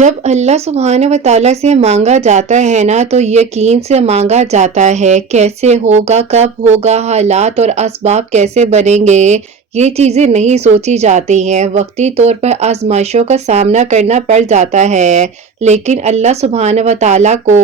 जब अल्लाह सुब्हान व तआला से मांगा जाता है ना तो यकीन से मांगा जाता है। कैसे होगा, कब होगा, हालात और असबाब कैसे बनेंगे, ये चीज़ें नहीं सोची जाती हैं। वक्ती तौर पर आजमाइशों का सामना करना पड़ जाता है, लेकिन अल्लाह सुब्हान व तआला को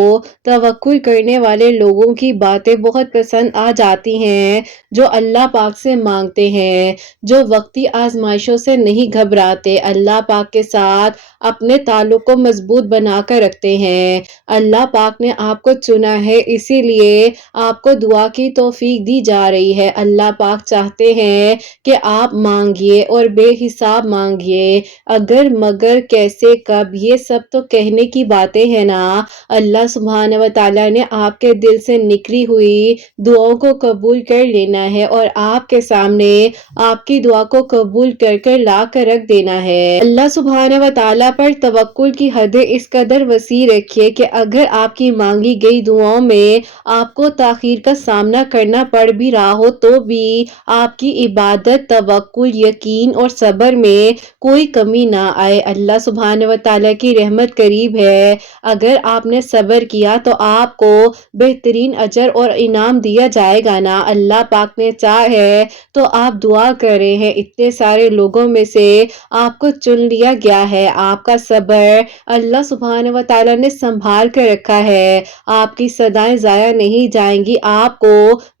तवक्कुल करने वाले लोगों की बातें बहुत पसंद आ जाती हैं, जो अल्लाह पाक से मांगते हैं, जो वक्ती आजमाइशों से नहीं घबराते, अल्लाह पाक के साथ अपने ताल्लुक को मजबूत बनाकर रखते हैं। अल्लाह पाक ने आपको चुना है, इसीलिए आपको दुआ की तौफीक दी जा रही है। अल्लाह पाक चाहते हैं कि आप मांगिए और बेहिसाब मांगिए। अगर मगर कैसे कब ये सब तो कहने की बातें हैं ना। अल्लाह सुब्हान व तआला ने आपके दिल से निकली हुई दुआओं को कबूल कर लेना है और आपके सामने आपकी दुआ को कबूल कर कर ला कर रख देना है। अल्लाह सुब्हान व तआला पर तवक्कुल की हदें इस कदर वसी रखिए कि अगर आपकी मांगी गई दुआओं में आपको ताखीर का सामना करना पड़ भी रहा हो तो भी आपकी इबादत, तवक्कुल, यकीन और सब्र में कोई कमी ना आए। अल्लाह सुब्हान व तआला की रहमत करीब है। अगर आपने सब्र किया तो आपको बेहतरीन अजर और इनाम दिया जाएगा ना। अल्लाह पाक ने चाहा है तो आप दुआ कर रहे हैं। इतने सारे लोगों में से आपको चुन लिया गया है। आपका सब्र अल्लाह सुब्हान व तआला ने संभाल कर रखा है। आपकी सदाएं जाया नहीं जाएंगी, आपको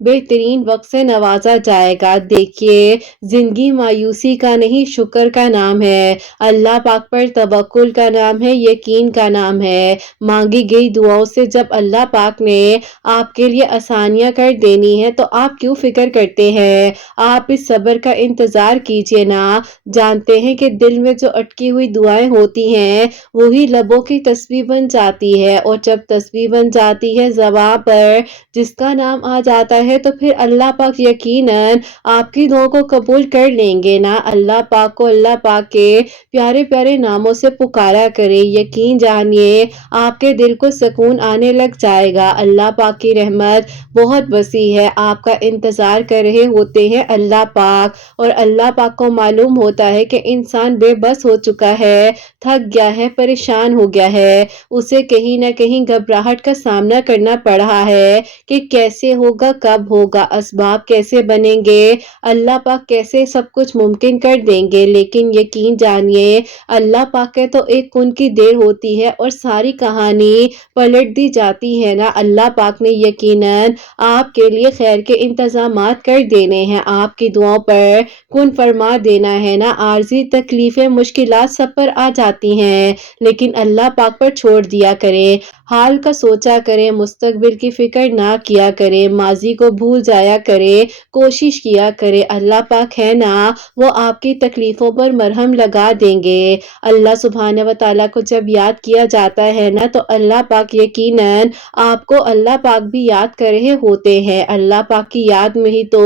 बेहतरीन वक्त से नवाजा जाएगा। देखिए, जिंदगी मायूसी का नहीं, शुक्र का नाम है। अल्लाह पाक पर तवक्कुल का नाम है, यकीन का नाम है। मांगी गई दुआओं से जब अल्लाह पाक ने आपके लिए आसानियां कर देनी है तो आप क्यों फिक्र करते हैं। आप इस सब्र का इंतजार कीजिए ना। जानते हैं कि दिल में जो अटकी हुई दुआएं होती हैं वही लबों की तस्बीह बन जाती है, और जब तस्बीह बन जाती है ज़बान पर जिसका नाम आ जाता है तो फिर अल्लाह पाक यकीनन आपकी दुआओं को कबूल कर लेंगे ना। अल्लाह पाक को अल्लाह पाक के प्यारे प्यारे नामों से पुकारा करें। यकीन जानिए आपके दिल को सुकून आने लग जाएगा। अल्लाह पाक की रहमत बहुत वसी है। आपका इंतजार कर रहे होते हैं अल्लाह पाक, और अल्लाह पाक को मालूम होता है कि इंसान बेबस हो चुका है, थक गया है, परेशान हो गया है। उसे कहीं ना कहीं घबराहट का सामना करना पड़ रहा है कि कैसे होगा, कब होगा, असबाब कैसे बनेंगे, अल्लाह पाक कैसे सब कुछ मुमकिन कर देंगे। लेकिन यकीन जानिए अल्लाह पाक के तो एक कुन की देर होती है और सारी कहानी पलट दी जाती है ना। अल्लाह पाक ने यकीनन आपके लिए खैर के इंतजामात कर देने हैं। आपकी दुआओं पर कुन फरमा देना है ना। आर्जी तकलीफें, मुश्किलात सब पर आ जाती हैं, लेकिन अल्लाह पाक पर छोड़ दिया करें। हाल का सोचा करें, मुस्तकबिल की फिक्र ना किया करें, माजी को भूल जाया करें, कोशिश किया करें। अल्लाह पाक है ना, वो आपकी तकलीफों पर मरहम लगा देंगे। अल्लाह सुब्हान व तआला को जब याद किया जाता है ना तो अल्लाह पाक यकीनन आपको अल्लाह पाक भी याद कर रहे होते हैं। अल्लाह पाक की याद में ही तो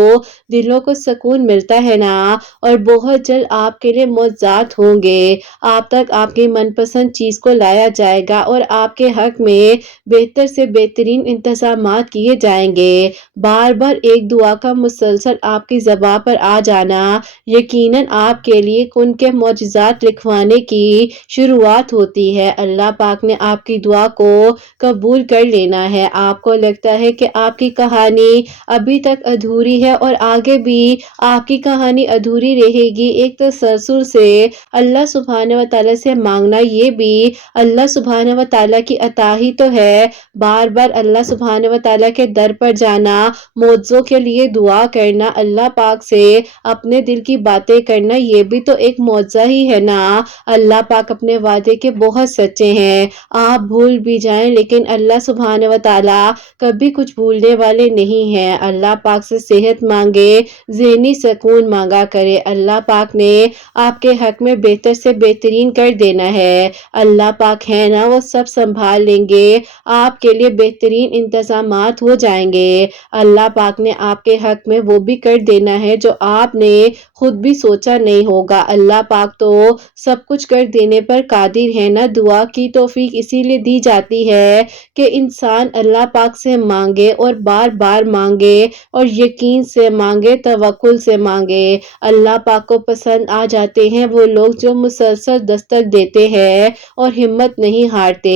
दिलों को सुकून मिलता है ना, और बहुत जल्द आपके लिए मौजज़ात होंगे। आप तक आपकी मनपसंद चीज़ को लाया जाएगा और आपके हक में बेहतर से बेहतरीन इंतजामात किए जाएंगे। बार बार एक दुआ का मुसलसल आपकी ज़बान पर आ जाना यकीनन आपके लिए कुन के मौजज़ात लिखवाने की शुरुआत होती है। अल्लाह पाक ने आपकी दुआ को कबूल कर लेना है। आपको लगता है कि आपकी कहानी अभी तक अधूरी है और आगे भी आपकी कहानी अधूरी रहेगी। एक तसल्सुल से अल्लाह सुब्हान व तआला से मांगना, ये भी अल्लाह सुब्हान व तआला की अता ही तो है। बार बार अल्लाह सुब्हान व तआला के दर पर जाना, मौजों के लिए दुआ करना, अल्लाह पाक से अपने दिल की बातें करना, ये भी तो एक मौजा ही है ना। अल्लाह पाक अपने वादे के बहुत सच्चे हैं। आप भूल भी जाएं लेकिन अल्लाह सुब्हान व तआला कभी कुछ भूलने वाले नहीं हैं। अल्लाह पाक से सेहत मांगे, ज़हनी सुकून मांगा करे। अल्लाह पाक ने आपके हक में बेहतर से बेहतरीन कर देना है। अल्लाह पाक है ना, वो सब संभाल लेंगे। आपके लिए बेहतरीन इंतजामात हो जाएंगे। अल्लाह पाक ने आपके हक में वो भी कर देना है जो आपने خود بھی سوچا نہیں ہوگا۔ اللہ پاک تو سب کچھ کر دینے پر قادر ہے نا۔ دعا کی توفیق اسی لیے دی جاتی ہے کہ انسان اللہ پاک سے مانگے اور بار بار مانگے اور یقین سے مانگے، توکل سے مانگے۔ اللہ پاک کو پسند آ جاتے ہیں وہ لوگ جو مسلسل دستک دیتے ہیں اور ہمت نہیں ہارتے۔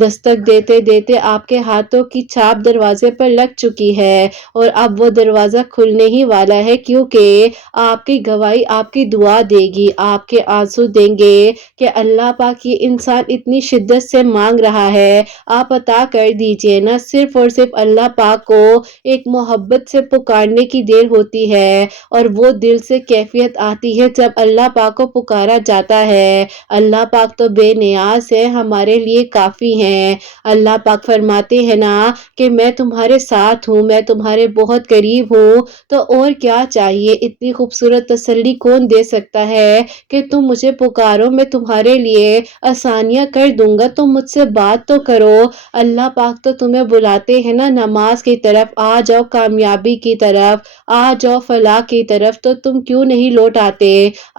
دستک دیتے دیتے آپ کے ہاتھوں کی چھاپ دروازے پر لگ چکی ہے اور اب وہ دروازہ کھلنے ہی والا ہے، کیونکہ آپ کی گواہی آپ کی دعا دے گی، آپ کے آنسو دیں گے کہ اللہ پاک یہ انسان اتنی شدت سے مانگ رہا ہے، آپ عطا کر دیجئے نا۔ صرف اور صرف اللہ پاک کو ایک محبت سے پکارنے کی دیر ہوتی ہے اور وہ دل سے کیفیت آتی ہے جب اللہ پاک کو پکارا جاتا ہے۔ اللہ پاک تو بے نیاز ہے، ہمارے لیے کافی ہیں۔ اللہ پاک فرماتے ہیں نا کہ میں تمہارے ساتھ ہوں، میں تمہارے بہت قریب ہوں، تو اور کیا چاہیے۔ اتنی خوبصورت تسلی کون دے سکتا ہے کہ تم مجھے پکارو، میں تمہارے لیے آسانیاں کر دوں گا، تم مجھ سے بات تو کرو۔ اللہ پاک تو تمہیں بلاتے ہیں نا نماز کی طرف، آ جاؤ کامیابی کی طرف، آ جاؤ فلاح کی طرف، تو تم کیوں نہیں لوٹ آتے۔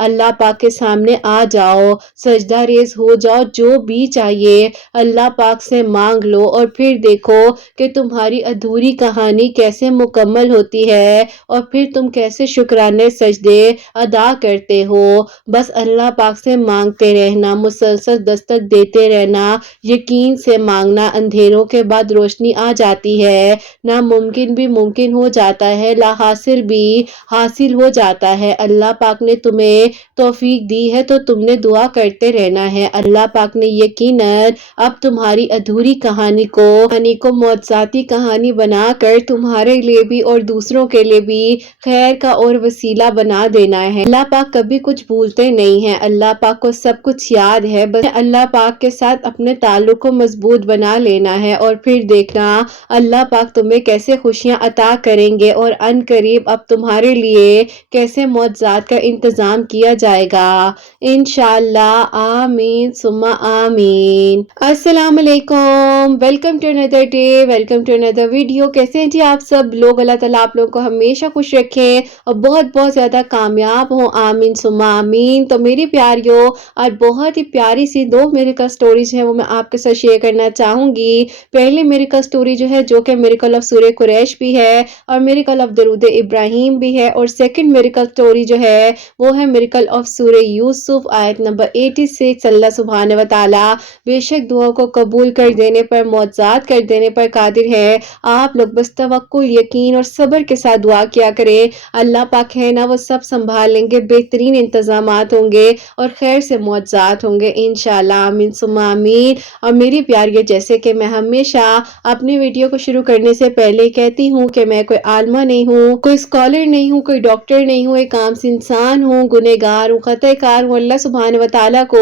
اللہ پاک کے سامنے آ جاؤ، سجدہ ریز ہو جاؤ، جو بھی چاہیے اللہ پاک سے مانگ لو اور پھر دیکھو کہ تمہاری ادھوری کہانی کیسے مکمل ہوتی ہے اور پھر تم کیسے شکرانے سجدے ادا کرتے ہو۔ بس اللہ پاک سے مانگتے رہنا، مسلسل دستک دیتے رہنا، یقین سے مانگنا۔ اندھیروں کے بعد روشنی آ جاتی ہے، ناممکن بھی ممکن ہو جاتا ہے، لا حاصل بھی حاصل ہو جاتا ہے۔ اللہ پاک نے تمہیں توفیق دی ہے تو تم نے دعا کرتے رہنا ہے۔ اللہ پاک نے یقیناً اب تمہاری ادھوری کہانی کو معجزاتی کہانی بنا کر تمہارے لیے بھی اور دوسروں کے لیے بھی خیر کا اور وسیلہ بنا دینا ہے۔ اللہ پاک کبھی کچھ بھولتے نہیں ہیں، اللہ پاک کو سب کچھ یاد ہے، بس اللہ پاک کے ساتھ اپنے تعلق کو مضبوط بنا لینا ہے اور پھر دیکھنا اللہ پاک تمہیں کیسے خوشیاں عطا کریں گے اور ان قریب اب تمہارے لیے کیسے معجزات کا انتظام کیا جائے گا۔ انشاءاللہ، آمین ثم آمین۔ السلام علیکم، ویلکم ٹو اندر ڈے، ویلکم ٹو اندر ویڈیو۔ کیسے ہیں جی آپ سب لوگ؟ اللہ تعالیٰ آپ لوگوں کو ہمیشہ خوش رکھیں اور بہت بہت زیادہ کامیاب ہوں، آمین ثم آمین۔ تو میری پیاریوں، آج بہت ہی پیاری سی دو میریکل سٹوریز ہیں، وہ میں آپ کے ساتھ شیئر کرنا چاہوں گی۔ پہلی میریکل سٹوری جو ہے جو کہ میریکل آف سورہ قریش بھی ہے اور میریکل آف درود ابراہیم بھی ہے، اور سیکنڈ میریکل سٹوری جو ہے وہ ہے میریکل آف سورہ یوسف آیت نمبر 86۔ اللہ سبحانہ و تعالیٰ بے شک دعا کو قبول کر دینے پر، معجزات کر دینے پر قادر ہے۔ آپ لوگ بس توکل، یقین اور صبر کے ساتھ دعا کیا کریں، اللہ پاک ہے نا وہ سب سنبھال لیں گے، بہترین انتظامات ہوں گے اور خیر سے معجزات ہوں گے انشاءاللہ، آمین ثم آمین۔ اور میری پیاریوں، جیسے کہ میں ہمیشہ اپنی ویڈیو کو شروع کرنے سے پہلے کہتی ہوں کہ میں کوئی عالمہ نہیں ہوں، کوئی اسکالر نہیں ہوں، کوئی ڈاکٹر نہیں ہوں، ایک عام انسان ہوں، گنہگار ہوں، خطا کار ہوں۔ اللہ سبحانہ و تعالیٰ کو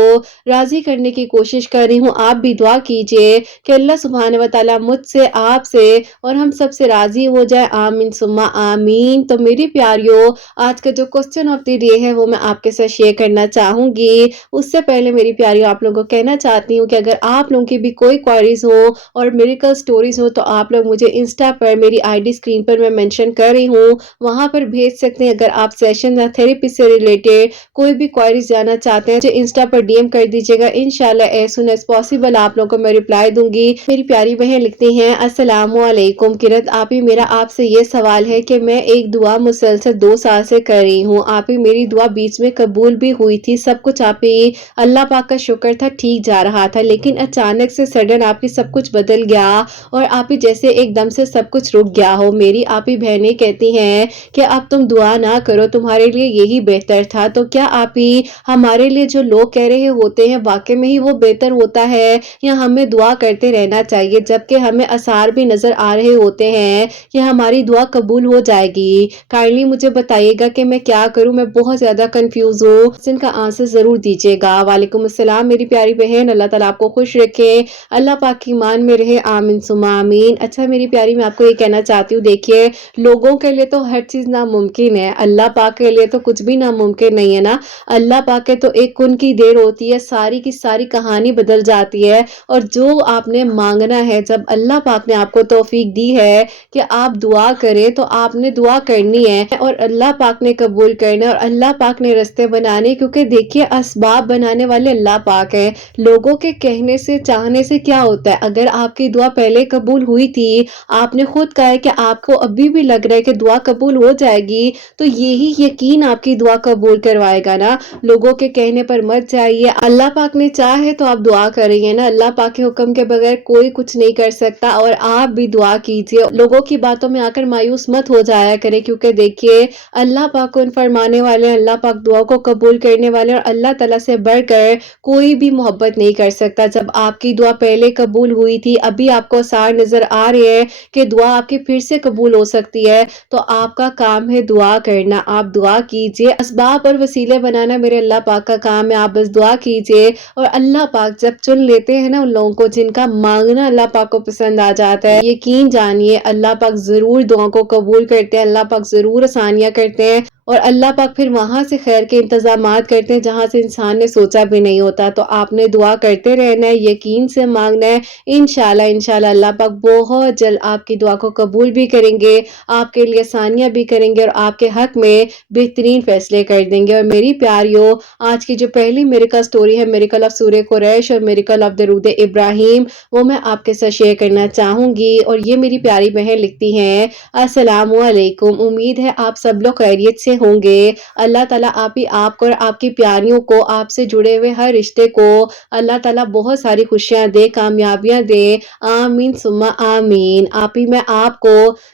راضی کرنے کی کوشش کر رہی ہوں۔ آپ بھی دعا کیجئے کہ اللہ سبحانہ و تعالیٰ مجھ سے، آپ سے اور ہم سب سے راضی ہو جائے، آمین ثم آمین۔ تو میری پیاریوں، آج کا جو کوسچن آف دی ڈے ہے وہ میں آپ کے ساتھ شیئر کرنا چاہوں گی۔ اس سے پہلے میری پیاریوں، آپ لوگوں کو کہنا چاہتی ہوں کہ اگر آپ لوگوں کی بھی کوئی کوائریز ہو اور میریکل سٹوریز ہو تو آپ لوگ مجھے انسٹا پر، میری آئی ڈی اسکرین پر میں منشن کر رہی ہوں، وہاں پر بھیج سکتے ہیں۔ اگر آپ سیشن یا تھراپی سے ریلیٹڈ کوئی بھی کوائریز جانا چاہتے ہیں، مجھے انسٹا پر ڈی ایم کر دیجیے گا، انشاءاللہ ایز سون ایز پاسبل آپ لوگوں کو میں رپلائی دوں گی۔ میری پیاری بہن لکھتی ہیں، السلام علیکم کرت آپی، میرا آپ سے یہ سوال ہے کہ میں ایک دعا مسلسل 2 سال سے کر رہی ہوں آپی، میری دعا بیچ میں قبول بھی ہوئی تھی، سب کچھ آپی اللہ پاک کا شکر تھا، ٹھیک جا رہا تھا، لیکن اچانک سے سڈن آپ کی سب کچھ بدل گیا اور آپی جیسے ایک دم سے سب کچھ رک گیا ہو۔ میری آپی بہنیں کہتی ہیں کہ اب تم دعا نہ کرو، تمہارے لیے یہی بہتر تھا۔ تو کیا آپی ہمارے لیے جو لوگ کہہ رہے ہوتے ہیں واقع میں ہی وہ بہتر ہوتا ہے یا ہمیں دعا کرتے رہنا چاہیے جبکہ ہمیں آثار بھی نظر آ رہے ہوتے ہیں کہ ہماری دعا قبول ہو جائے گی؟ کائنڈلی مجھے بتائیے گا کہ میں کیا کروں، میں بہت زیادہ کنفیوز ہوں، ان کا آنسر ضرور دیجیے گا۔ وعلیکم السلام میری پیاری بہن، اللہ تعالیٰ آپ کو خوش رکھے، اللہ پاک کی ایمان میں رہے، آمین ثم آمین۔ اچھا میری پیاری، میں آپ کو یہ کہنا چاہتی ہوں، دیکھیے لوگوں کے لیے تو ہر چیز ناممکن ہے، اللہ پاک کے لیے تو کچھ بھی ناممکن نہیں ہے نا۔ اللہ پاک کے تو ایک کن کی دیر ہوتی ہے، ساری کی ساری کہانی بدل جاتی ہے، اور جو آپ نے مانگنا ہے، جب اللہ پاک نے آپ کو توفیق دی ہے کہ آپ دعا کریں تو آپ نے دعا کرنی ہے اور اللہ پاک نے قبول قبول کرنا اور اللہ پاک نے راستے بنانے، کیونکہ دیکھیے اسباب بنانے والے اللہ پاک ہیں۔ لوگوں کے کہنے سے چاہنے سے کیا ہوتا ہے؟ اگر آپ کی دعا پہلے قبول ہوئی تھی، آپ نے خود کہا ہے کہ آپ کو ابھی بھی لگ رہا ہے کہ دعا قبول ہو جائے گی، تو یہی یقین آپ کی دعا قبول کروائے گا نا۔ لوگوں کے کہنے پر مت جائیے، اللہ پاک نے چاہے تو آپ دعا کریں گے نا۔ اللہ پاک کے حکم کے بغیر کوئی کچھ نہیں کر سکتا، اور آپ بھی دعا کیجیے۔ لوگوں کی باتوں میں آ کر مایوس مت ہو جایا کریں، کیونکہ دیکھیے اللہ پاک کن فرمانے والے ہیں، اللہ پاک دعا کو قبول کرنے والے ہیں، اور اللہ تعالیٰ سے بڑھ کر کوئی بھی محبت نہیں کر سکتا۔ جب آپ کی دعا پہلے قبول ہوئی تھی، ابھی آپ کو آثار نظر آ رہے ہیں کہ دعا آپ کی پھر سے قبول ہو سکتی ہے، تو آپ کا کام ہے دعا کرنا۔ آپ دعا کیجئے، اسباب اور وسیلے بنانا میرے اللہ پاک کا کام ہے، آپ بس دعا کیجئے، اور اللہ پاک جب چن لیتے ہیں نا ان لوگوں کو جن کا مانگنا اللہ پاک کو پسند آ جاتا ہے، یقین جانیے اللہ پاک ضرور دعاؤں کو قبول کرتے ہیں، اللہ پاک ضرور آسانیاں کرتے ہیں، اور اللہ پاک پھر وہاں سے خیر کے انتظامات کرتے ہیں جہاں سے انسان نے سوچا بھی نہیں ہوتا۔ تو آپ نے دعا کرتے رہنا ہے، یقین سے مانگنا ہے، انشاءاللہ اللہ پاک بہت جلد آپ کی دعا کو قبول بھی کریں گے، آپ کے لیے آسانیاں بھی کریں گے، اور آپ کے حق میں بہترین فیصلے کر دیں گے۔ اور میری پیاریوں، آج کی جو پہلی میریکل سٹوری ہے، میریکل آف سورہ قریش اور میریکل آف درود ابراہیم، وہ میں آپ کے ساتھ شیئر کرنا چاہوں گی، اور یہ میری پیاری بہن لکھتی ہیں، السلام علیکم، امید ہے آپ سب لوگ خیریت سے ہوں گے۔ اللہ تعالیٰ آپ کو اور آپ کی پیاریوں کو، آپ سے جڑے ہوئے ہر رشتے کو اللہ تعالیٰ بہت ساری خوشیاں دے، کامیابیاں دے، آمین ثم آمین۔ میں آپ کو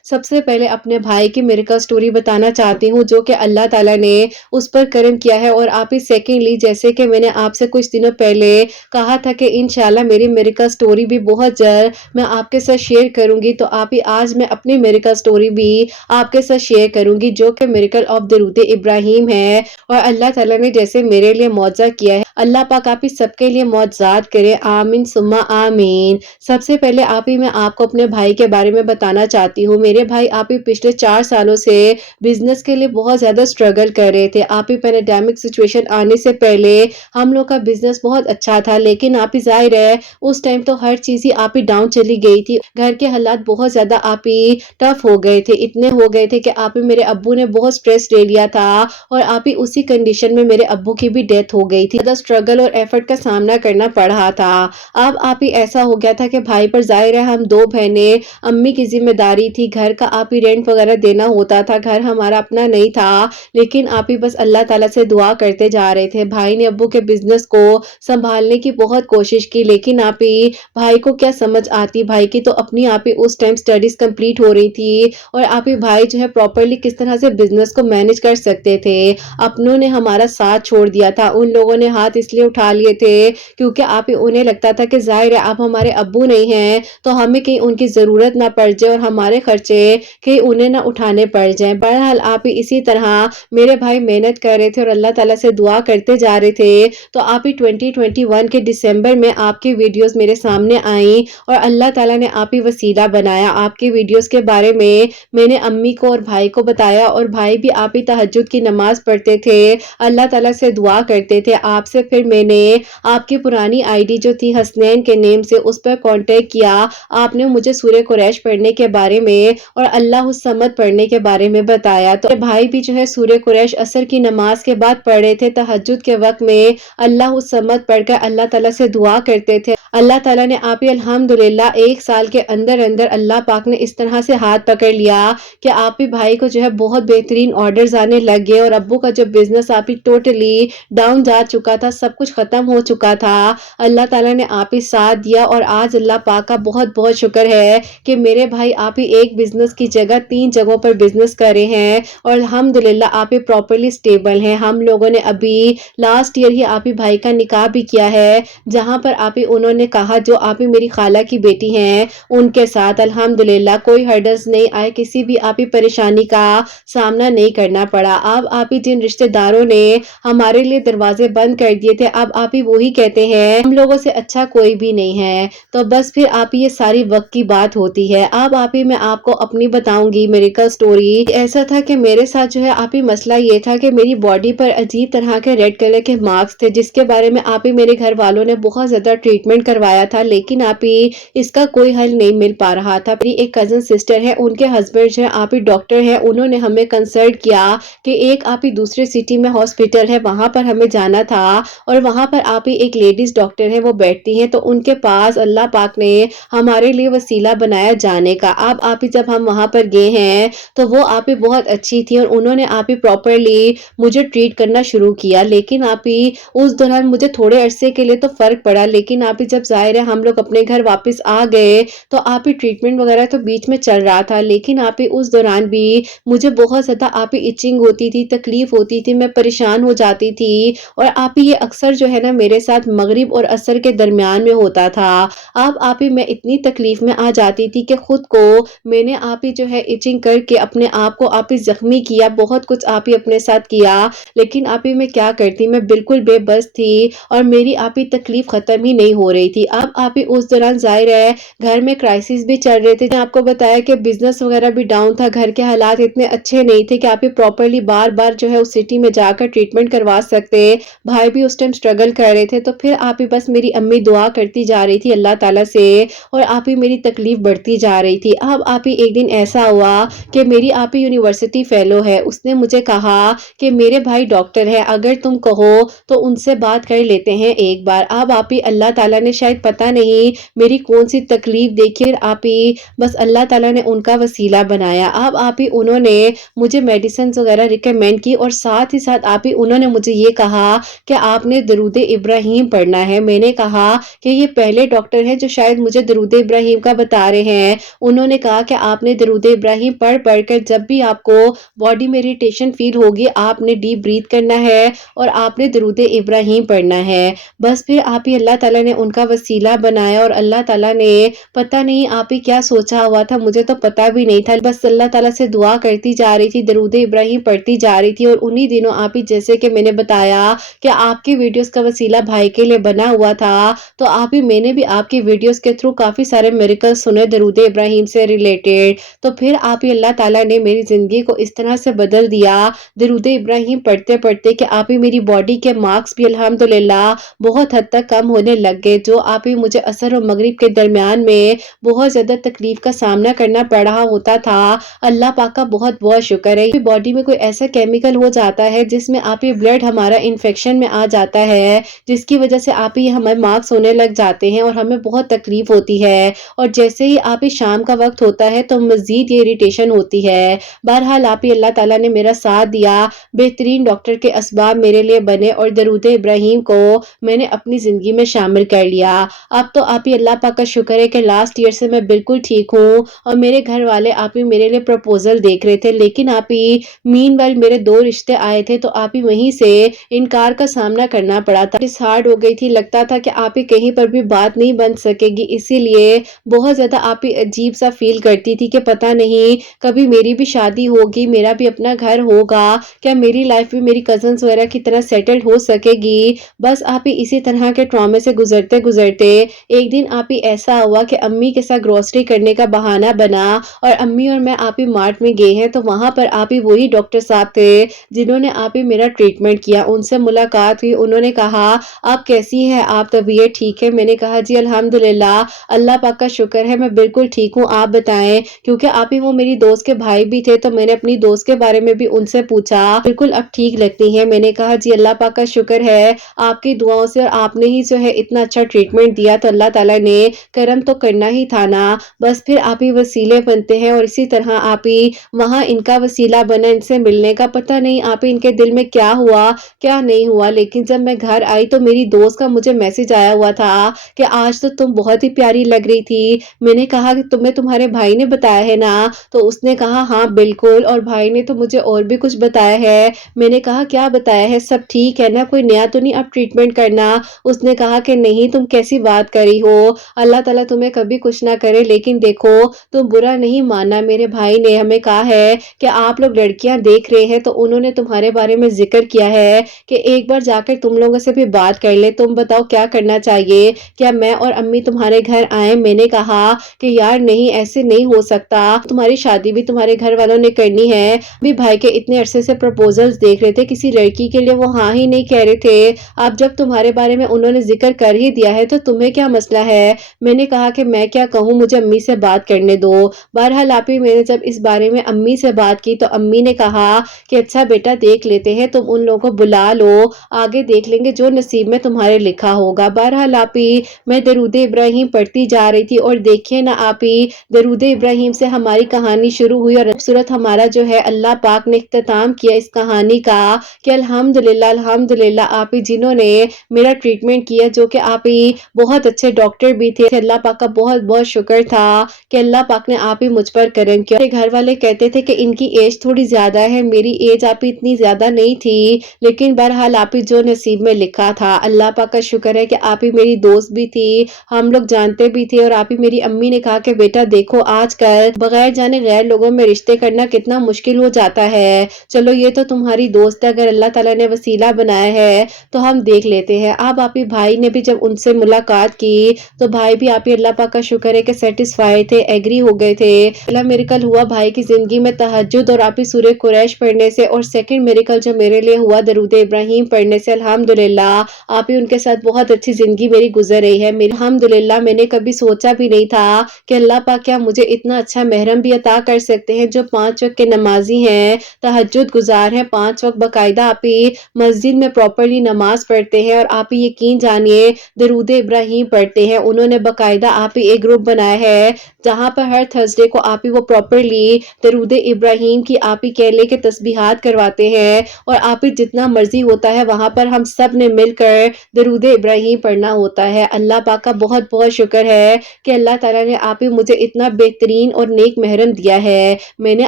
سب سے پہلے اپنے بھائی کی میریکل سٹوری بتانا چاہتی ہوں، جو کہ اللہ تعالیٰ نے اس پر کرم کیا ہے، اور آپ ہی سیکنڈلی، جیسے کہ میں نے آپ سے کچھ دنوں پہلے کہا تھا کہ انشاءاللہ میری میریکل سٹوری بھی بہت جلد میں آپ کے ساتھ شیئر کروں گی، تو آپ ہی آج میں اپنی میریکل سٹوری بھی آپ کے ساتھ شیئر کروں گی، جو کہ میریکل آف درود ابراہیم ہے۔ اور اللہ تعالیٰ نے جیسے میرے لیے معجزہ کیا ہے، اللہ پاک آپ ہی سب کے لیے معجزات کرے، آمین ثم آمین۔ سب سے پہلے میں آپ کو اپنے بھائی کے بارے میں بتانا چاہتی ہوں۔ میرے بھائی آپ ہی پچھلے 4 سالوں سے بزنس کے لیے بہت زیادہ سٹرگل کر رہے تھے۔ آپ ہی پینڈیمک سچویشن آنے سے پہلے ہم لوگ کا بزنس بہت اچھا تھا، لیکن آپ ہی ظاہر ہے اس ٹائم تو ہر چیز ہی آپ ہی ڈاؤن چلی گئی تھی، گھر کے حالات بہت زیادہ آپ ہی ٹف ہو گئے تھے، اتنے ہو گئے تھے کہ آپ ہی میرے ابو نے بہت سٹریس لے لیا تھا، اور آپ ہی اسی کنڈیشن میں میرے ابو کی بھی ڈیتھ ہو گئی تھی، زیادہ سٹرگل اور ایفرٹ کا سامنا کرنا پڑا تھا۔ اب آپ ہی ایسا ہو گیا تھا کہ بھائی پر ظاہر ہے ہم 2 بہنیں، امی کی ذمہ داری تھی، گھر کا آپ ہی رینٹ وغیرہ دینا ہوتا تھا، گھر ہمارا اپنا نہیں تھا، لیکن آپ ہی بس اللہ تعالیٰ سے دعا کرتے جا رہے تھے۔ بھائی نے ابو کے بزنس کو سنبھالنے کی بہت کوشش کی، لیکن آپ ہی بھائی کو کیا سمجھ آتی، بھائی کی تو اپنی آپ ہی اس ٹائم سٹڈیز کمپلیٹ ہو رہی تھی، اور آپ ہی بھائی جو ہے پراپرلی کس طرح سے بزنس کو مینج کر سکتے تھے۔ اپنوں نے ہمارا ساتھ چھوڑ دیا تھا، ان لوگوں نے ہاتھ اس لیے اٹھا لیے تھے کیونکہ آپ ہی انہیں لگتا تھا کہ ظاہر ہے آپ ہمارے ابو نہیں ہیں تو ہمیں کہیں ان کی ضرورت نہ پڑ جائے، اور ہمارے خرچے کہیں انہیں نہ اٹھانے پڑ جائیں۔ بہرحال آپ ہی اسی طرح میرے بھائی محنت کر رہے تھے اور اللہ تعالیٰ سے دعا کرتے جا رہے تھے، تو آپ ہی 2021 کے دسمبر میں آپ کی ویڈیوز میرے سامنے آئیں، اور اللہ تعالیٰ نے آپ ہی وسیلہ بنایا۔ آپ کی ویڈیوز کے بارے میں نے امی کو اور بھائی کو بتایا، اور بھائی بھی آپ ہی تہجد کی نماز پڑھتے تھے، اللہ تعالیٰ سے دعا کرتے تھے۔ آپ سے پھر میں نے آپ کی پرانی آئی ڈی جو تھی حسنین کے نیم سے، اس پر کانٹیکٹ کیا، آپ نے مجھے سورہ قریش پڑھنے کے بارے میں اور اللہ الصمد پڑھنے کے بارے میں بتایا، تو بھائی بھی جو ہے سورہ قریش عصر کی نماز کے بعد پڑھ رہے تھے، تہجد کے وقت میں اللہ الصمد پڑھ کر اللہ تعالیٰ سے دعا کرتے تھے۔ اللہ تعالیٰ نے آپ ہی الحمدللہ 1 سال کے اندر اللہ پاک نے اس طرح سے ہاتھ پکڑ لیا کہ آپ ہی بھائی کو جو ہے بہت بہترین آرڈرز آنے لگ گئے، اور ابو کا جو بزنس آپ ہی ٹوٹلی ڈاؤن جا چکا تھا، سب کچھ ختم ہو چکا تھا، اللہ تعالیٰ نے آپ ہی ساتھ دیا، اور آج اللہ پاک کا بہت بہت شکر ہے کہ میرے بھائی آپ ہی ایک بزنس کی جگہ 3 جگہوں پر بزنس کر رہے ہیں، اور الحمدللہ آپ ہی پراپرلی سٹیبل ہیں۔ ہم لوگوں نے ابھی لاسٹ ایئر ہی آپ ہی بھائی کا نکاح بھی کیا ہے، جہاں پر آپ ہی انہوں نے کہا جو آپ ہی میری خالہ کی بیٹی ہیں ان کے ساتھ الحمدللہ کوئی ہرڈلز نہیں آئے، کسی بھی آپ ہی پریشانی کا سامنا نہیں کرنا پڑا۔ اب آپ ہی جن رشتہ داروں نے ہمارے لیے دروازے بند کر دیے تھے، اب آپ ہی وہی کہتے ہیں ہم لوگوں سے اچھا کوئی بھی نہیں ہے، تو بس پھر آپ ہی یہ ساری وقت کی بات ہوتی ہے۔ اب آپ ہی میں آپ کو اپنی بتاؤں گی میریکل سٹوری۔ ایسا تھا کہ میرے ساتھ جو ہے آپ ہی مسئلہ یہ تھا کہ میری باڈی پر عجیب طرح کے ریڈ کلر کے مارکس تھے، جس کے بارے میں آپ ہی میرے گھر والوں نے بہت زیادہ ٹریٹمنٹ करवाया था, लेकिन आप ही इसका कोई हल नहीं मिल पा रहा था। मेरी एक कज़न सिस्टर है, उनके हस्बैंड जो है आप ही डॉक्टर हैं, उन्होंने हमें कंसल्ट किया कि एक आप ही दूसरे सिटी में हॉस्पिटल है, वहाँ पर हमें जाना था और वहाँ पर आप ही एक लेडीज़ डॉक्टर है, वो बैठती हैं, तो उनके पास अल्लाह पाक ने हमारे लिए वसीला बनाया जाने का। अब आप ही जब हम वहाँ पर गए हैं, तो वो आप ही बहुत अच्छी थी और उन्होंने आप ही प्रॉपर्ली मुझे ट्रीट करना शुरू किया। लेकिन आप ही उस दौरान मुझे थोड़े अरसे के लिए तो फ़र्क पड़ा, लेकिन आप ही जब ज़ाहिर है हम लोग अपने घर वापस आ गए, तो आप ही ट्रीटमेंट वगैरह तो बीच में चल रहा था, लेकिन आप ही उस दौरान भी मुझे बहुत ज़्यादा आप ही इचिंग होती थी, तकलीफ़ होती थी, मैं परेशान हो जाती थी और आप ही ये अक्सर जो है ना मेरे साथ मगरिब और असर के दरमियान में होता था। अब आप ही मैं इतनी तकलीफ़ में आ जाती थी कि खुद को मैंने आप ही जो है इचिंग करके अपने आप को आप ही ज़ख्मी किया, बहुत कुछ आप ही अपने साथ किया, लेकिन आप ही मैं क्या करती, मैं बिल्कुल बेबस थी और मेरी आप ही तकलीफ़ ख़त्म ही नहीं हो रही थी। अब आप ही उस दौरान ज़ाहिर है घर में क्राइसिस भी चल रहे थे। मैंने आपको बताया कि बिज़नेस वगैरह भी डाउन था, घर के हालात इतने अच्छे नहीं थे कि आप ही प्रॉपर्ली बार-बार जो है उस सिटी में जाकर ट्रीटमेंट करवा सकते। भाई भी उस टाइम स्ट्रगल कर रहे थे, तो फिर आप ही बस मेरी अम्मी दुआ करती जा रही थी अल्लाह ताला से और आप ही मेरी तकलीफ़ बढ़ती जा रही थी। अब आप ही एक दिन ऐसा हुआ कि मेरी आप ही यूनिवर्सिटी फेलो है, उसने मुझे कहा कि मेरे भाई डॉक्टर है, अगर तुम कहो तो उनसे बात कर लेते हैं एक बार। अब आप ही अल्लाह ताला ने शायद पता नहीं मेरी कौन-सी तकलीफ़ देखी और आप ही बस अल्लाह ताला ने उनका वसीला बनाया। अब आप ही उन्होंने मुझे मेडिसिन्स वगैरह रिकमेंड की और साथ ही साथ आप ही उन्होंने मुझे ये कहा कि आपने दरूद इब्राहीम पढ़ना है। मैंने कहा कि ये पहले डॉक्टर हैं जो शायद मुझे दरूद इब्राहीम का बता रहे हैं। उन्होंने कहा कि आपने दरूद इब्राहीम पढ़ कर जब भी आपको बॉडी में इरिटेशन फ़ील होगी, आपने डीप ब्रीथ करना है और आपने दरूद इब्राहीम पढ़ना है। बस फिर आप ही अल्लाह ताला ने उनका वसीला बनाया और अल्लाह ताला ने पता नहीं आप ही क्या सोचा हुआ था, मुझे तो पता भी नहीं था। बस अल्लाह ताला से दुआ करती जा रही थी, दरूद इब्राहीम पढ़ती जा रही थी और उन्हीं दिनों आप ही जैसे कि मैंने बताया कि आपकी वीडियोज़ का वसीला भाई के लिए बना हुआ था, तो आप ही मैंने भी आपकी वीडियोज़ के थ्रू काफ़ी सारे मिरेकल्स सुने दरूद इब्राहीम से रिलेटेड। तो फिर आप ही अल्लाह ताला ने मेरी ज़िंदगी को इस तरह से बदल दिया दरूद इब्राहीम पढ़ते-पढ़ते कि आप ही मेरी बॉडी के मार्क्स भी अल्हम्दुलिल्लाह बहुत हद तक कम होने लग गए। जो आप ही मुझे असर और मगरिब के दरमियान में बहुत ज़्यादा तकलीफ़ का सामना करना पड़ रहा होता था, अल्लाह पाक का बहुत-बहुत शुक्र है। बॉडी में कोई ऐसा केमिकल हो जाता है जिसमें आप ही ब्लड हमारा इन्फेक्शन में आ जाता है, जिसकी वजह से आप ही हमारे मार्क्स होने लग जाते हैं और हमें बहुत तकलीफ़ होती है और जैसे ही आप ही शाम का वक़्त होता है तो मज़ीद ये इरिटेशन होती है। बहरहाल आप ही अल्लाह ताला ने मेरा साथ दिया, बेहतरीन डॉक्टर के असबाब मेरे लिए बने और दरूद इब्राहीम को मैंने अपनी ज़िंदगी में शामिल कर लिया। अब तो आप ही अल्लाह पाक का शुक्र है कि लास्ट ईयर से मैं बिल्कुल ठीक हूँ और मेरे घर वाले आप ही मेरे लिए प्रपोज़ल देख रहे थे, लेकिन आप ही मीनवाइल मेरे 2 रिश्ते आए थे, तो आप ही वहीं से इनकार का सामना करना पड़ा था। डिसहार्ट हो गई थी, लगता था कि आप ही कहीं पर भी बात नहीं बन सकेगी, इसीलिए बहुत ज़्यादा आप ही अजीब-सा फ़ील करती थी कि पता नहीं कभी मेरी भी शादी होगी, मेरा भी अपना घर होगा, क्या मेरी लाइफ़ भी मेरी कज़न्स वगैरह की तरह सेटल हो सकेगी? बस आप ही इसी तरह के ट्रॉमे से गुज़रते-गुज़रते एक दिन आप ही ऐसा हुआ कि अम्मी के साथ ग्रोसरी करने का बहाना बना और अम्मी और मैं आप ही मार्ट में गए हैं, तो वहाँ पर आप ही वही डॉक्टर साहब थे जिन्होंने आप ही मेरा ट्रीटमेंट किया। उनसे मुलाकात हुई, उन्होंने कहा आप कैसी हैं, आप तबीयत ठीक है? मैंने कहा जी अल्हम्दुलिल्लाह, अल्लाह पाक का शुक्र है मैं बिल्कुल ठीक हूँ, आप बताएं। क्योंकि आप ही वो मेरी दोस्त के भाई भी थे, तो मैंने अपनी दोस्त के बारे में भी उनसे पूछा, बिल्कुल अब ठीक लगती हैं। मैंने कहा जी अल्लाह पाक का शुक्र है आपकी दुआओं से और आपने ही जो है इतना अच्छा ट्रीटमेंट दिया, तो अल्लाह ताला ने करम तो करना ही था ना। बस फिर आप ही वसीले बनते हैं और इसी तरह आप ही वहाँ इनका वसीला बना इनसे मिलने का। पता नहीं आप ही इनके दिल में क्या हुआ, क्या नहीं हुआ, लेकिन जब मैं घर आई तो मेरी दोस्त का मुझे मैसेज आया हुआ था कि आज तो तुम बहुत ही प्यारी लग रही थी। मैंने कहा कि तुम्हें तुम्हारे भाई ने बताया है ना? तो उसने कहा हाँ बिल्कुल, और भाई ने तो मुझे और भी कुछ बताया है। मैंने कहा क्या बताया है, सब ठीक है ना, कोई नया तो नहीं अब ट्रीटमेंट करना? उसने कहा कि नहीं, तुम कैसी बात कर रही हो, अल्लाह ताला तुम्हें कभी कुछ ना करे, लेकिन देखो तुम बुरा नहीं मानना, मेरे भाई ने हमें कहा है कि आप लोग लड़कियां देख रहे हैं, तो उन्होंने तुम्हारे बारे में जिक्र किया है कि एक बार जाकर तुम लोगों से भी बात कर ले, तुम बताओ क्या करना चाहिए, क्या मैं और अम्मी तुम्हारे घर आए? मैंने कहा कि यार नहीं, ऐसे नहीं हो सकता, तुम्हारी शादी भी तुम्हारे घर वालों ने करनी है। अभी भाई के इतने अरसे से प्रपोजल्स देख रहे थे, किसी लड़की के लिए वो हाँ ही नहीं कह रहे थे। अब जब तुम्हारे बारे में उन्होंने जिक्र कर ही दिया ہے تو तुम्हें क्या मसला है। मैंने कहा कि मैं क्या कहूँ, मुझे अम्मी से बात करने दो। बहरहाल आप ही मैंने जब इस बारे में अम्मी से बात की तो अम्मी ने कहा कि अच्छा बेटा देख लेते हैं, तुम उन लोगों को बुला लो, आगे देख लेंगे जो नसीब में तुम्हारे लिखा होगा। बहरहाल आप ही मैं दरूद इब्राहिम पढ़ती जा रही थी और देखिए ना आप ही दरूद इब्राहिम से हमारी कहानी शुरू हुई और खूबसूरत हमारा जो है अल्लाह पाक ने इख्तिताम किया इस कहानी का कि अल्हम्दुलिल्लाह अल्हम्दुलिल्लाह आप ही जिन्होंने मेरा ट्रीटमेंट किया, जो कि आप ही बहुत अच्छे डॉक्टर भी थे। अल्लाह पाक का बहुत बहुत शुक्र था कि अल्लाह पाक ने आप ही मुझ पर करम किया। मेरे घर वाले कहते थे कि इनकी एज थोड़ी ज्यादा है, मेरी एज आप ही इतनी ज्यादा नहीं थी, लेकिन बहरहाल आप ही जो नसीब में लिखा था। अल्लाह पाक का शुक्र है कि आप ही मेरी दोस्त भी थी, हम लोग जानते भी थे। और आप ही मेरी अम्मी ने कहा कि बेटा देखो आजकल बगैर जाने गैर लोगों में रिश्ते करना कितना मुश्किल हो जाता है, चलो ये तो तुम्हारी दोस्त है, अगर अल्लाह ताला ने वसीला बनाया है तो हम देख लेते हैं। अब आप ही भाई ने भी जब उनसे मुलाकात की तो भाई भी आप ही अल्लाह पाक का शुक्र है कि सेटिस्फाइड थे, एग्री हो गए थे। पहला मिरेकल हुआ भाई की जिंदगी में तहज्जुद और आप ही सूरह कुरैश पढ़ने से, और सेकंड मिरेकल जो मेरे लिए हुआ दरूद इब्राहिम पढ़ने से। अल्हम्दुलिल्लाह आप ही उनके साथ बहुत अच्छी जिंदगी मेरी गुजर रही है। मेरी अल्हम्दुलिल्लाह मैंने कभी सोचा भी नहीं था कि अल्लाह पाक क्या मुझे इतना अच्छा महरम भी अता कर सकते हैं जो 5 वक्त के नमाजी हैं, तहज्जुद गुजार हैं, 5 वक्त बाकायदा आप ही मस्जिद में प्रॉपरली नमाज पढ़ते हैं और आप ही यकीन जानिए दरूद इब्राहिम पढ़ते हैं। उन्होंने बाकायदा आप ही एक ग्रुप बनाया है जहां पर हर थर्सडे को आप ही वो प्रॉपरली दरूद इब्राहिम की आप ही कह ले के तस्बीहात करवाते हैं और आप ही जितना मर्जी होता है वहां पर हम सब ने मिलकर दरूद इब्राहिम पढ़ना होता है। अल्लाह पाक का बहुत बहुत शुक्र है कि अल्लाह ताला ने आप ही मुझे इतना बेहतरीन और नेक महरम दिया है। मैंने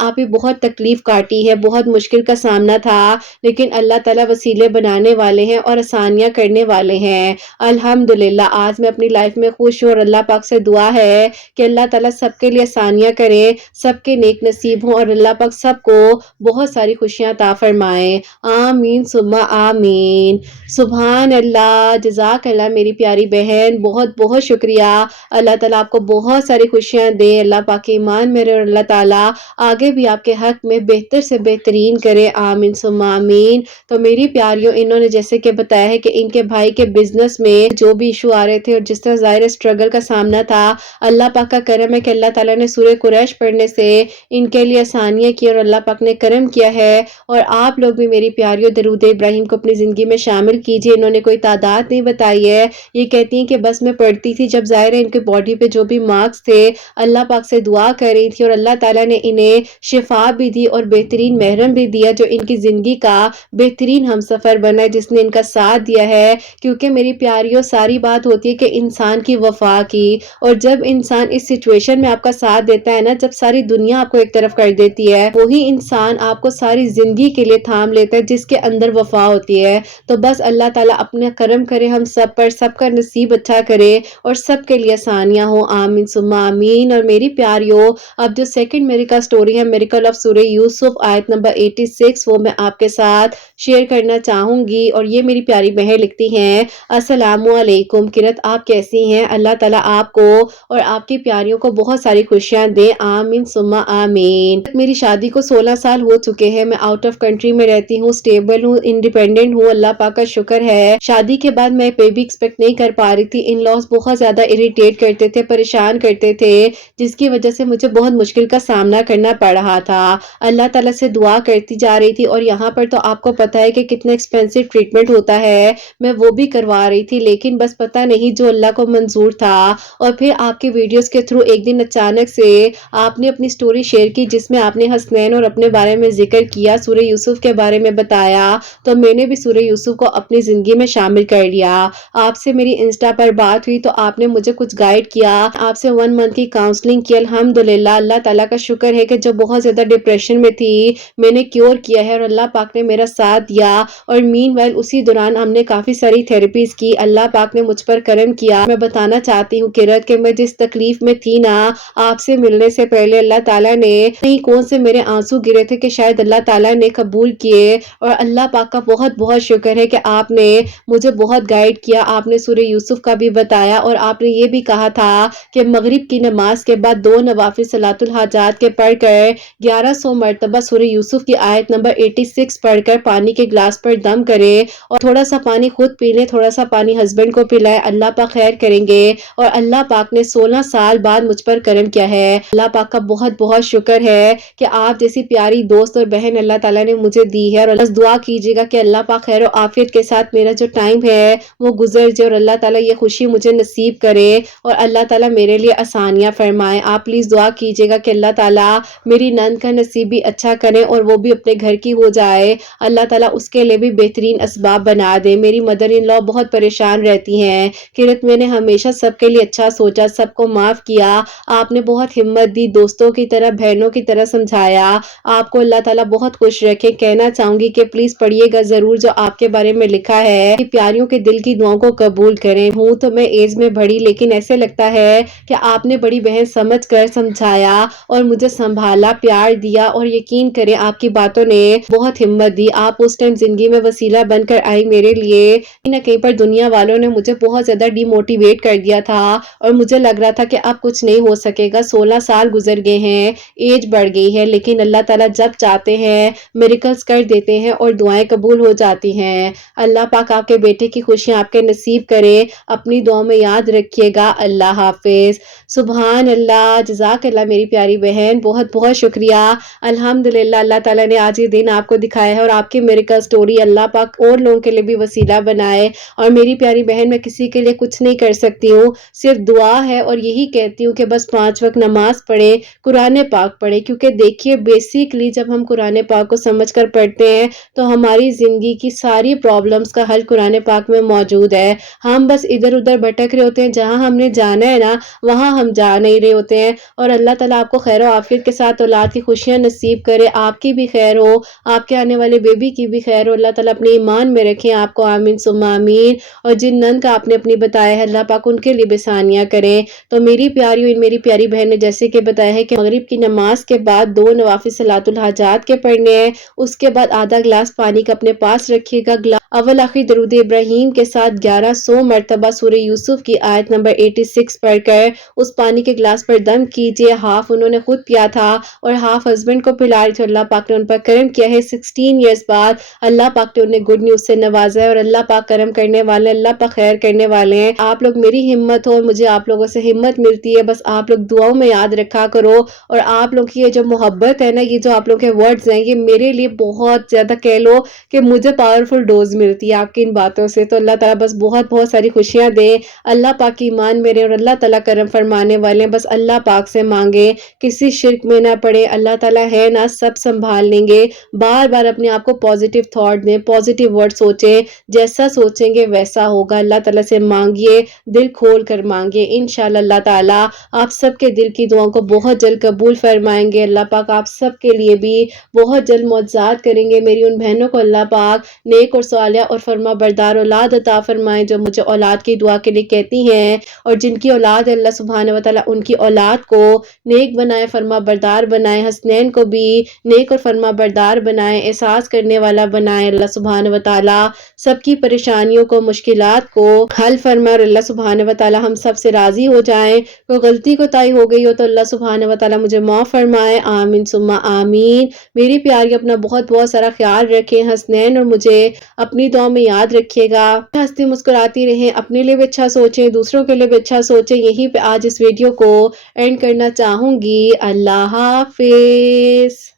आप ही बहुत तकलीफ काटी है, बहुत मुश्किल का सामना था, लेकिन अल्लाह ताला वसीले बनाने वाले हैं और आसानियां करने वाले हैं। अल्हम्दुलिल्लाह आज मैं अपनी लाइफ में खुश हूँ और अल्लाह पाक से दुआ है कि अल्लाह ताला सबके लिए आसानियां करे, सबके नेक नसीब हों और अल्लाह पाक सबको बहुत सारी खुशियां अता फरमाए। आमीन सुम्मा आमीन। सुभान अल्लाह, जज़ाक अल्लाह मेरी प्यारी बहन, बहुत बहुत शुक्रिया। अल्लाह ताला आपको बहुत सारी खुशियां दे, अल्लाह पाक के ईमान मेरे और अल्लाह ताला आगे भी आपके हक में बेहतर से बेहतरीन करे। आमीन सुम्मा आमीन। तो मेरी प्यारियों इन्होंने जैसे कि बताया है कि इनके भाई के बिजनेस में जो भी इशू आ रहे थे और जिस तरह ज़ाहिर स्ट्रगल का सामना था, अल्लाह पाक का करम है कि अल्लाह ताला ने सूरह कुरैश पढ़ने से इनके लिए आसानियां की और अल्लाह पाक ने करम किया है। और आप लोग भी मेरी प्यारियों दरूद इब्राहिम को अपनी ज़िंदगी में शामिल कीजिए। इन्होंने कोई तादाद नहीं बताई है, ये कहती हैं कि बस मैं पढ़ती थी, जब ज़ाहिर है इनके बॉडी पे जो भी मार्क्स थे अल्लाह पाक से दुआ कर रही थी और अल्लाह ताला ने इन्हें शिफा भी दी और बेहतरीन महरम भी दिया जो इनकी ज़िंदगी का बेहतरीन हमसफ़र बना है, जिसने इनका साथ दिया है। क्योंकि मेरी प्यारियों सारी बात होती है कि इंसान की वफा की, और जब इंसान इस सिचुएशन में आपका साथ देता है ना, जब सारी दुनिया आपको एक तरफ कर देती है, वही इंसान आपको सारी जिंदगी के लिए थाम लेता है जिसके अंदर वफा होती है। तो बस अल्लाह ताला अपने करम करे हम सब पर, सबका नसीब अच्छा करे और सबके लिए आसानियां हो। आमीन सुम्मा आमीन। और मेरी प्यारियों अब जो सेकंड मिरेकल स्टोरी है, मिरेकल ऑफ सूरह यूसुफ आयत नंबर 86, वो मैं आपके साथ शेयर करना चाहूंगी। और ये मेरी प्यारी बहन लिखती हैं, अस्सलामु अलैकुम किरत, आप कैसी हैं? अल्लाह ताला आपको और आपकी प्यारियों को बहुत सारी खुशियां दे। आमीन सुम्मा आमीन। मेरी शादी को 16 साल हो चुके हैं, मैं आउट ऑफ कंट्री में रहती हूँ, स्टेबल हूँ, इंडिपेंडेंट हूँ, अल्लाह पाक का शुक्र है। शादी के बाद मैं बेबी एक्सपेक्ट नहीं कर पा रही थी। इन लॉज बहुत ज्यादा इरिटेट करते थे, परेशान करते थे, जिसकी वजह से मुझे बहुत मुश्किल का सामना करना पड़ रहा था। अल्लाह ताला से दुआ करती जा रही थी और यहाँ पर तो आपको पता है कि कितना एक्सपेंसिव ट्रीटमेंट होता है, मैं वो भी करवा रही थी, लेकिन बस पता नहीं जो अल्लाह को मंजूर था। और फिर आपके वीडियोस के थ्रू एक दिन अचानक से आपने अपनी स्टोरी शेयर की जिसमें आपने हसनैन और अपने बारे में जिक्र किया, सूरह यूसुफ के बारे में बताया, तो मैंने भी सूरह यूसुफ को अपनी जिंदगी में शामिल कर लिया। आपसे मेरी इंस्टा पर बात हुई तो आपने मुझे कुछ गाइड किया, आपसे 1 मंथ की काउंसलिंग की। अल्हम्दुलिल्लाह अल्लाह ताला का शुक्र है कि जो बहुत ज्यादा डिप्रेशन में थी मैंने क्योर किया है और अल्लाह पाक ने मेरा साथ दिया। और मीनवाइल उसी दौरान हमने काफी सारी थेरेपीज की, अल्लाह पाक ने मुझ पर करम किया। मैं बताना चाहती हूँ किरत कि मैं जिस तकलीफ में थी ना, आपसे मिलने से पहले अल्लाह ताला ने नहीं कौन से मेरे आंसू गिरे थे कि शायद अल्लाह ताला ने कबूल किए। और अल्लाह पाक का बहुत बहुत शुक्र है कि आपने मुझे बहुत गाइड किया। आपने सूरह यूसुफ का भी बताया और आपने ये भी कहा था कि मगरिब की नमाज के बाद 2 नवाफिल सलातुल हाजात के पढ़कर 1100 मरतबा सूरह यूसुफ की आयत नंबर 86 पढ़कर पानी के गिलास पर दम करे और थोड़ा सा पानी खुद पी ले, थोड़ा सा पानी हस्बैंड को پلائے اللہ پاک خیر کریں گے، اور اللہ پاک نے 16 سال بعد مجھ پر کرم کیا ہے۔ اللہ پاک کا بہت بہت شکر ہے کہ آپ جیسی پیاری دوست اور بہن اللہ تعالیٰ نے مجھے دی ہے، اور بس دعا کیجیے گا کہ اللہ پاک خیر و عافیت کے ساتھ میرا جو ٹائم ہے وہ گزر جائے، اور اللہ تعالیٰ یہ خوشی مجھے نصیب کرے، اور اللہ تعالیٰ میرے لیے آسانیاں فرمائے۔ آپ پلیز دعا کیجیے گا کہ اللہ تعالیٰ میری نند کا نصیب بھی اچھا کرے اور وہ بھی اپنے گھر کی ہو جائے، اللہ تعالیٰ اس کے لیے بھی بہترین اسباب بنا دے۔ میری مدر ان لا بہت پریشان رہتی ہیں کہ رت میں نے ہمیشہ سب کے لیے اچھا سوچا، سب کو معاف کیا، آپ نے بہت ہمت دی، دوستوں کی طرح بہنوں کی طرح سمجھایا، آپ کو اللہ تعالیٰ بہت خوش رکھے۔ کہنا چاہوں گی کہ پلیز پڑھیے گا ضرور جو آپ کے بارے میں لکھا ہے کہ پیاریوں کے دل کی دعاؤں کو قبول کریں۔ ہوں تو میں ایج میں بڑی، لیکن ایسے لگتا ہے کہ آپ نے بڑی بہن سمجھ کر سمجھایا اور مجھے سنبھالا، پیار دیا، اور یقین کریں آپ کی باتوں نے بہت ہمت دی۔ آپ اس ٹائم زندگی میں وسیلہ بن کر آئی میرے لیے، کہیں نہ کہیں پر دنیا والوں نے مجھے بہت زیادہ ڈی موٹیویٹ کر دیا تھا، اور مجھے لگ رہا تھا کہ اب کچھ نہیں ہو سکے گا۔ 16 سال گزر گئے ہیں، ایج بڑھ گئی ہے، لیکن اللہ تعالیٰ جب چاہتے ہیں میریکلز کر دیتے ہیں اور دعائیں قبول ہو جاتی ہیں۔ اللہ پاک آپ کے بیٹے کی خوشیاں آپ کے نصیب کرے، اپنی دعاؤں میں یاد رکھیے گا۔ اللہ حافظ۔ سبحان اللہ، جزاک اللہ میری پیاری بہن، بہت بہت شکریہ۔ الحمدللہ اللہ تعالیٰ نے آج یہ دن آپ کو دکھایا ہے، اور آپ کی میریکل سٹوری اللہ پاک اور لوگوں کے لیے بھی وسیلہ بنائے۔ اور میری پیاری بہن، میں کسی کے لیے کچھ نہیں کر سکتی ہوں، صرف دعا ہے، اور یہی کہتی ہوں کہ بس 5 وقت نماز پڑھے، قرآن پاک پڑھے، کیونکہ دیکھیے بیسیکلی جب ہم قرآن پاک کو سمجھ کر پڑھتے ہیں تو ہماری زندگی کی ساری پرابلمز کا حل قرآن پاک میں موجود ہے۔ ہم بس ادھر ادھر بھٹک رہے ہوتے ہیں، جہاں ہم نے جانا ہے نا وہاں ہم جا نہیں رہے ہوتے ہیں۔ اور اللہ تعالیٰ آپ کو خیر و عافیت کے ساتھ اولاد کی خوشیاں نصیب کرے، آپ کی بھی خیر ہو، آپ کے آنے والے بیبی کی بھی خیر ہو، اللہ تعالیٰ اپنے ایمان میں رکھیں آپ کو، آمین ثم آمین۔ اور جن نند کا آپ نے اپنی بتایا ہے اللہ پاک ان کے لیے بھی ثانیہ کریں۔ تو میری پیاری بہن نے جیسے کہ بتایا ہے کہ مغرب کی نماز کے بعد 2 نوافل صلاۃ الحاجات کے پڑھنے ہیں، اس کے بعد آدھا گلاس پانی کا اپنے پاس رکھیے گا، اول آخری درود ابراہیم کے ساتھ 1100 مرتبہ سورہ یوسف کی آیت نمبر 86 پڑھ کر اس پانی کے گلاس پر دم کیجئے۔ ہاف انہوں نے خود پیا تھا اور ہاف ہسبینڈ کو پلا رہی تھی، اللہ پاک نے ان پر کرم کیا ہے۔ 16 ایئرز بعد اللہ پاک نے انہیں گڈ نیوز سے نوازا ہے، اور اللہ پاک کرم کرنے والے، اللہ پاک خیر کرنے والے ہیں۔ آپ لوگ میری ہمت ہو، مجھے آپ لوگوں سے ہمت ملتی ہے، بس آپ لوگ دعاؤں میں یاد رکھا کرو، اور آپ لوگ کی یہ جو محبت ہے نا، یہ جو آپ لوگ کے ورڈز ہیں، یہ میرے لیے بہت زیادہ کہہ لو کہ مجھے پاورفل ڈوز ملتی ہے آپ کی ان باتوں سے۔ تو اللہ تعالیٰ بس بہت بہت ساری خوشیاں دے، اللہ پاک کی ایمان میرے، اور اللہ تعالیٰ کرم فرمانے والے ہیں، بس اللہ پاک سے مانگے، کسی شرک میں نہ پڑے، اللہ تعالیٰ ہے نا سب سنبھال لیں گے۔ بار بار اپنے آپ کو پازیٹیو تھاٹ دیں، پازیٹیو ورڈ سوچیں، جیسا سوچیں گے ویسا ہوگا۔ اللہ تعالیٰ سے مانگیے، دل کھول کر مانگیے، انشاءاللہ اللہ تعالیٰ آپ سب کے دل کی دعاؤں کو بہت جلد قبول فرمائیں گے۔ اللہ پاک آپ سب کے لیے بھی بہت جلد معجزات کریں گے۔ میری ان بہنوں کو اللہ پاک نیک اور صالحہ اور فرما بردار اولاد عطا فرمائیں، جو مجھے اولاد کی دعا کے لیے کہتی ہیں، اور جن کی اولاد ہے اللہ سبحانہ و تعالیٰ ان کی اولاد کو نیک بنائے، فرما بردار بنائے، حسنین کو بھی نیک اور فرما بردار بنائے، احساس کرنے والا بنائے۔ اللہ سبحانہ و تعالیٰ سب کی پریشانیوں کو، مشکلات کو حل فرمائے، اور اللہ سبحانہ و تعالیٰ ہم سب سے راضی ہو جائیں۔ کوئی غلطی کوتاہی ہو گئی ہو تو اللہ سبحانہ و تعالیٰ مجھے معاف فرمائے، آمین ثم آمین۔ میری پیاری اپنا بہت بہت سارا خیال رکھیں، حسنین اور مجھے اپنی دعا میں یاد رکھیے گا، ہنستی مسکراتی رہیں، اپنے لیے بھی اچھا سوچیں، دوسروں کے لیے بھی اچھا سوچیں۔ یہیں پہ آج اس ویڈیو کو اینڈ کرنا چاہوں گی۔ اللہ حافظ۔